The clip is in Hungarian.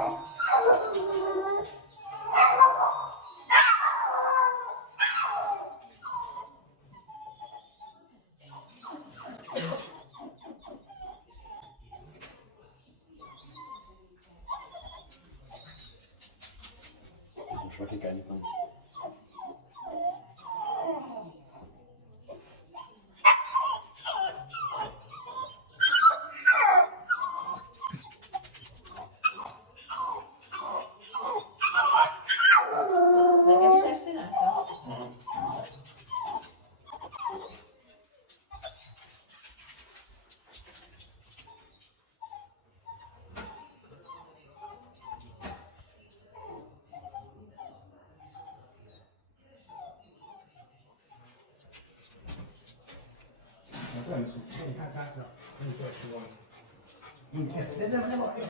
Most már ki kell nyitnom. Nekem is ezt csináltam? Nem tudom, hogy 4 hátrátra, nem tudom, hogy van.